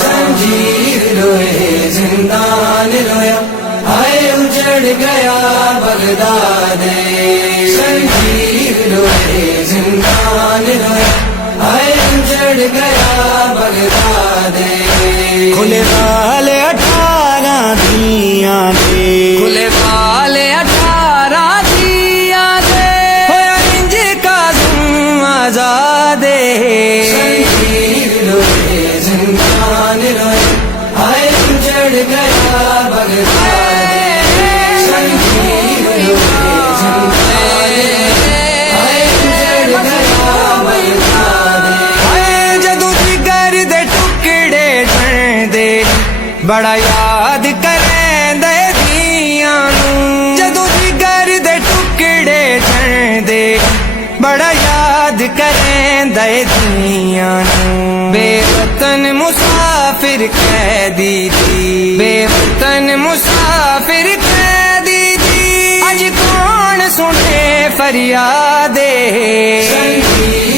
زنجیر روئے زندان رویا آئے اجڑ گیا بغداد زنجیر روئے زندان رویا آئے اجڑ گیا بغداد کھلے بال 18 دیاں دے کھلے بال 18 دیاں دے ہویا انج کاظم آزاد زنجیر روئے زندان رویا آئے اجڑ گیا بغداد زنجیر روئے زندان آئے اجڑ گیا بغداد جدوں جگر دے ٹکڑے جن دے بڑا یاد کریں دے دیاں نوں جدوں جگر دے ٹکڑے جن دے بڑا یاد کریں دے دیاں نوں بے وطن مسافر قیدی دی بے وطن مسافر قیدی دی اج کون سنے فریاد زنجیر